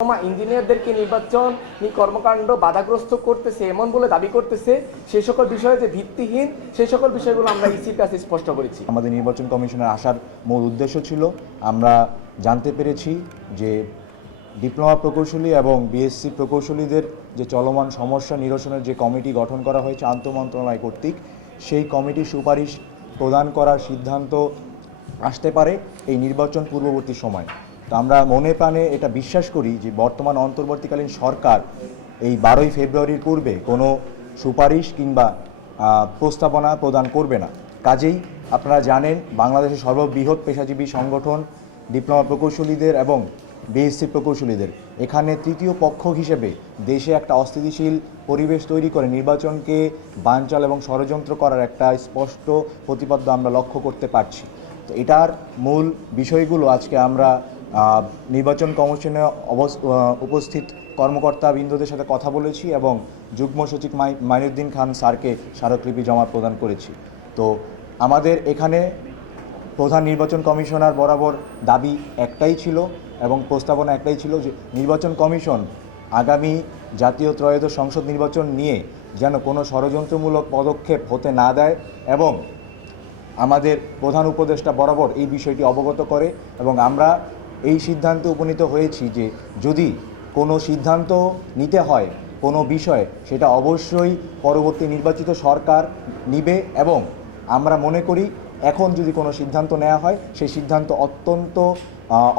ইঞ্জিনিয়ারদেরকে নির্বাচনী কর্মকাণ্ড বাধাগ্রস্ত করতেছে এমন বলে দাবি করতেছে, সেই সকল বিষয়ে যে ভিত্তিহীন, সেই সকল বিষয়গুলো আমরা ইসির কাছে স্পষ্ট করেছি। আমাদের নির্বাচন কমিশনের আসার মূল উদ্দেশ্য ছিল, আমরা জানতে পেরেছি যে ডিপ্লোমা প্রকৌশলী এবং বিএসসি প্রকৌশলীদের যে চলমান সমস্যা নিরসনের যে কমিটি গঠন করা হয়েছে আন্তঃমন্ত্রণালয় কর্তৃক, সেই কমিটির সুপারিশ প্রদান করার সিদ্ধান্ত আসতে পারে এই নির্বাচন পূর্ববর্তী সময়। তো আমরা মনে প্রাণে এটা বিশ্বাস করি যে বর্তমান অন্তর্বর্তীকালীন সরকার এই 12ই ফেব্রুয়ারির পূর্বে কোনো সুপারিশ কিংবা প্রস্তাবনা প্রদান করবে না। কাজেই আপনারা জানেন, বাংলাদেশের সর্ববৃহৎ পেশাজীবী সংগঠন ডিপ্লোমা প্রকৌশলীদের এবং বিএসসি প্রকৌশলীদের এখানে তৃতীয় পক্ষ হিসেবে দেশে একটা অস্থিতিশীল পরিবেশ তৈরি করে নির্বাচনকে বানচাল এবং ষড়যন্ত্র করার একটা স্পষ্ট প্রতিপাদ্য আমরা লক্ষ্য করতে পারছি। তো এটার মূল বিষয়গুলো আজকে আমরা নির্বাচন কমিশনে উপস্থিত কর্মকর্তাবৃন্দদের সাথে কথা বলেছি এবং যুগ্ম সচিব মাইনুদ্দিন খান স্যারকে স্মারকলিপি জমা প্রদান করেছি। তো আমাদের এখানে প্রধান নির্বাচন কমিশনার বরাবর দাবি একটাই ছিল এবং প্রস্তাবনা একটাই ছিল যে নির্বাচন কমিশন আগামী জাতীয় ত্রয়োদশ সংসদ নির্বাচন নিয়ে যেন কোনো ষড়যন্ত্রমূলক পদক্ষেপ হতে না দেয় এবং আমাদের প্রধান উপদেষ্টা বরাবর এই বিষয়টি অবগত করে। এবং আমরা এই সিদ্ধান্তে উপনীত হয়েছি যে যদি কোনো সিদ্ধান্ত নিতে হয় কোনো বিষয়ে, সেটা অবশ্যই পরবর্তী নির্বাচিত সরকার নিবে এবং আমরা মনে করি এখন যদি কোনো সিদ্ধান্ত নেওয়া হয় সেই সিদ্ধান্ত অত্যন্ত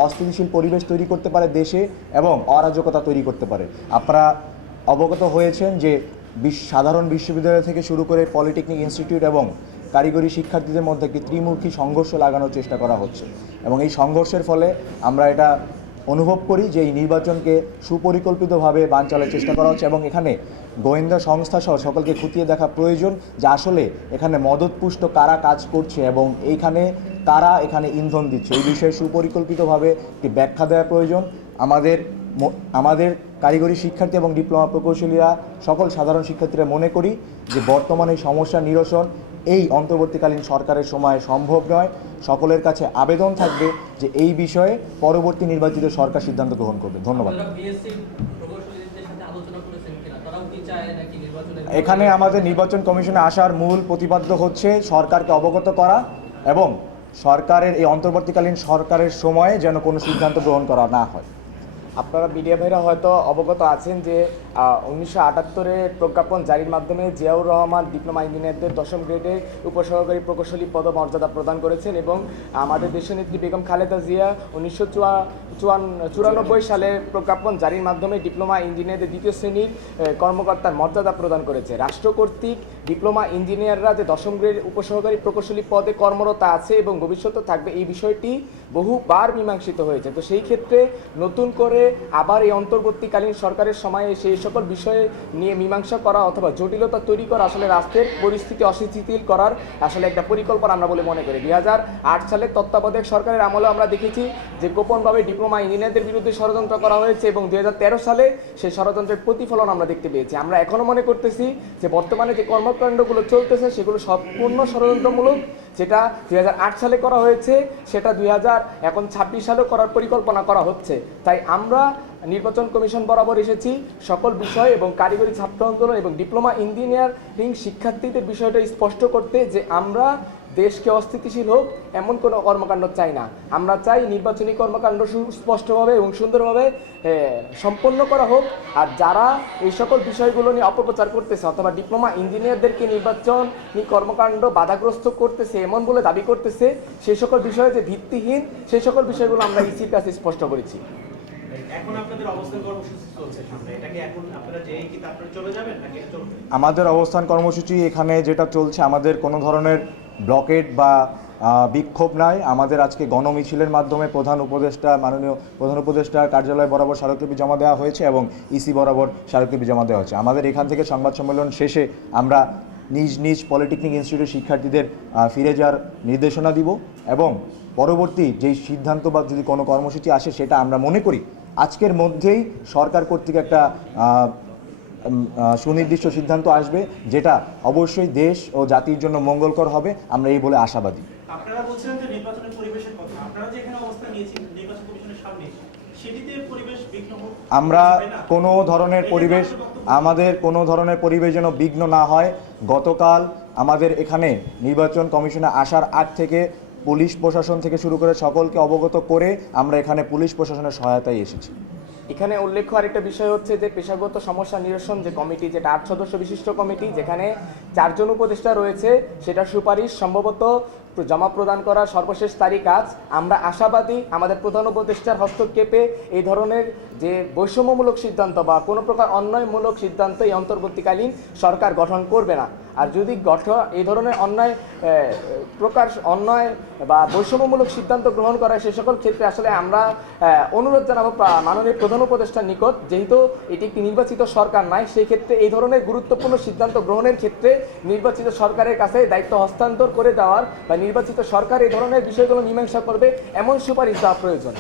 অস্থিতিশীল পরিবেশ তৈরি করতে পারে দেশে এবং অরাজকতা তৈরি করতে পারে। আপনারা অবগত হয়েছেন যে সাধারণ বিশ্ববিদ্যালয় থেকে শুরু করে পলিটেকনিক ইনস্টিটিউট এবং কারিগরি শিক্ষার্থীদের মধ্যে একটি ত্রিমুখী সংঘর্ষ লাগানোর চেষ্টা করা হচ্ছে এবং এই সংঘর্ষের ফলে আমরা এটা অনুভব করি যে এই নির্বাচনকে সুপরিকল্পিতভাবে বানচালের চেষ্টা করা হচ্ছে এবং এখানে গোয়েন্দা সংস্থা সহ সকলকে খতিয়ে দেখা প্রয়োজন যে আসলে এখানে মদতপুষ্ট কারা কাজ করছে এবং এইখানে কারা এখানে ইন্ধন দিচ্ছে। এই বিষয়ে সুপরিকল্পিতভাবে একটি ব্যাখ্যা দেওয়া প্রয়োজন। আমাদের কারিগরি শিক্ষার্থী এবং ডিপ্লোমা প্রকৌশলীরা সকল সাধারণ শিক্ষার্থীরা মনে করি যে বর্তমানে এই সমস্যা নিরসন এই অন্তর্বর্তীকালীন সরকারের সময় সম্ভব নয়। সকলের কাছে আবেদন থাকবে যে এই বিষয়ে পরবর্তী নির্বাচিত সরকার সিদ্ধান্ত গ্রহণ করবে। ধন্যবাদ। এখানে আমাদের নির্বাচন কমিশনে আসার মূল প্রতিপাদ্য হচ্ছে সরকারকে অবগত করা এবং সরকারের এই অন্তর্বর্তীকালীন সরকারের সময়ে যেন কোনো সিদ্ধান্ত গ্রহণ করা না হয়। আপনারা মিডিয়া ভাইরা হয়তো অবগত আছেন যে 1978-এর প্রজ্ঞাপন জারির মাধ্যমে জিয়াউর রহমান ডিপ্লোমা ইঞ্জিনিয়ারদের 10ম গ্রেডে উপসহকারী প্রকৌশলী পদমর্যাদা প্রদান করেছেন এবং আমাদের দেশনেত্রী বেগম খালেদা জিয়া 1994 সালে প্রজ্ঞাপন জারির মাধ্যমে ডিপ্লোমা ইঞ্জিনিয়ারদের 2য় শ্রেণীর কর্মকর্তার মর্যাদা প্রদান করেছে। রাষ্ট্র কর্তৃক ডিপ্লোমা ইঞ্জিনিয়াররা যে 10ম গ্রেড উপসহকারী প্রকৌশলী পদে কর্মরত আছে এবং ভবিষ্যতে থাকবে, এই বিষয়টি বহুবার মীমাংসিত হয়েছে। তো সেই ক্ষেত্রে নতুন করে আবার এই অন্তর্বর্তীকালীন সরকারের সময়ে সেই সকল বিষয়ে নিয়ে মীমাংসা করা অথবা জটিলতা তৈরি করা আসলে রাষ্ট্রের পরিস্থিতি অস্থিতিশীল করার আসলে একটা পরিকল্পনা আমরা বলে মনে করি। 2008 সালের তত্ত্বাবধায়ক সরকারের আমলে আমরা দেখেছি যে গোপনভাবে ডিপ্লোমা ইঞ্জিনিয়ারদের বিরুদ্ধে ষড়যন্ত্র করা হয়েছে এবং 2013 সালে সেই ষড়যন্ত্রের প্রতিফলন আমরা দেখতে পেয়েছি। আমরা এখনও মনে করতেছি যে বর্তমানে যে কর্মকাণ্ডগুলো চলতেছে সেগুলো সম্পূর্ণ ষড়যন্ত্রমূলক। যেটা 2008 সালে করা হয়েছে সেটা 2026 সালেও করার পরিকল্পনা করা হচ্ছে। তাই আমরা নির্বাচন কমিশন বরাবর এসেছি সকল বিষয় এবং কারিগরি ছাত্র আন্দোলন এবং ডিপ্লোমা ইঞ্জিনিয়ারিং শিক্ষার্থীদের বিষয়টা স্পষ্ট করতে যে আমরা দেশকে অস্থিতিশীল হোক এমন কোনো কর্মকাণ্ড চাই না। আমরা চাই নির্বাচনী কর্মকাণ্ড সুস্পষ্টভাবে এবং সুন্দরভাবে সম্পন্ন করা হোক। আর যারা এই সকল বিষয়গুলো নিয়ে অপপ্রচার করতেছে অথবা ডিপ্লোমা ইঞ্জিনিয়ারদেরকে নির্বাচনী কর্মকাণ্ড বাধাগ্রস্ত করতেছে এমন বলে দাবি করতেছে, সেই সকল বিষয়ে যে ভিত্তিহীন, সেই সকল বিষয়গুলো আমরা ইসির কাছে স্পষ্ট করেছি। এখন আপনাদের অবস্থান কর্মসূচি চলছে সামনে, এটা কি এখন আপনারা যেই কি তারপরে চলে যাবেন নাকি চলবে? আমাদের অবস্থান কর্মসূচি এখানে যেটা চলছে, আমাদের কোনো ধরনের ব্লকেট বা বিক্ষোভ নাই। আমাদের আজকে গণমিছিলের মাধ্যমে মাননীয় প্রধান উপদেষ্টার কার্যালয় বরাবর স্মারকলিপি জমা দেওয়া হয়েছে এবং ইসি বরাবর স্মারকলিপি জমা দেওয়া হচ্ছে। আমাদের এখান থেকে সংবাদ সম্মেলন শেষে আমরা নিজ নিজ পলিটেকনিক ইনস্টিটিউটের শিক্ষার্থীদের ফিরে যাওয়ার নির্দেশনা দিব এবং পরবর্তী যেই সিদ্ধান্ত বা যদি কোনো কর্মসূচি আসে সেটা আমরা মনে করি আজকের মধ্যেই সরকার কর্তৃক একটা সুনির্দিষ্ট সিদ্ধান্ত আসবে, যেটা অবশ্যই দেশ ও জাতির জন্য মঙ্গলকর হবে, আমরা এই বলে আশাবাদী। আপনারা বলছিলেন যে নির্বাচনের পরিবেশের কথা, আপনারা যেখানে অবস্থান নিয়েছেন নির্বাচন কমিশনের সামনে, সেটিতে পরিবেশ আমরা কোনো ধরনের পরিবেশ আমাদের কোনো ধরনের পরিবেশ যেন বিঘ্ন না হয়। গতকাল আমাদের এখানে নির্বাচন কমিশনে আসার আগ থেকে পুলিশ প্রশাসন থেকে শুরু করে সকলকে অবগত করে আমরা এখানে পুলিশ প্রশাসনের সহায়তায় এসেছি। এখানে উল্লেখ্য আরেকটা বিষয় হচ্ছে যে পেশাগত সমস্যা নিরসন যে কমিটি, যেটা 8 সদস্য বিশিষ্ট কমিটি, যেখানে 4 জন উপদেষ্টা রয়েছে, সেটা সুপারিশ সম্ভবত জমা প্রদান করার সর্বশেষ তারিখ আজ। আমরা আশাবাদী আমাদের প্রধান উপদেষ্টার হস্তক্ষেপে এই ধরনের যে বৈষম্যমূলক সিদ্ধান্ত বা কোনো প্রকার অন্যায়মূলক সিদ্ধান্ত এই অন্তর্বর্তীকালীন সরকার গঠন করবে না। আর যদি এই ধরনের অন্যায় বা বৈষম্যমূলক সিদ্ধান্ত গ্রহণ করা সে সকল ক্ষেত্রে আসলে আমরা অনুরোধ জানাবো মাননীয় প্রধান উপদেষ্টার নিকট, যেহেতু এটি একটি নির্বাচিত সরকার নয়, সেই ক্ষেত্রে এই ধরনের গুরুত্বপূর্ণ সিদ্ধান্ত গ্রহণের ক্ষেত্রে নির্বাচিত সরকারের কাছে দায়িত্ব হস্তান্তর করে দেওয়ার বা নির্বাচিত সরকার এই ধরনের বিষয়গুলো মীমাংসা করবে এমন সুপারিশ দেওয়া প্রয়োজন।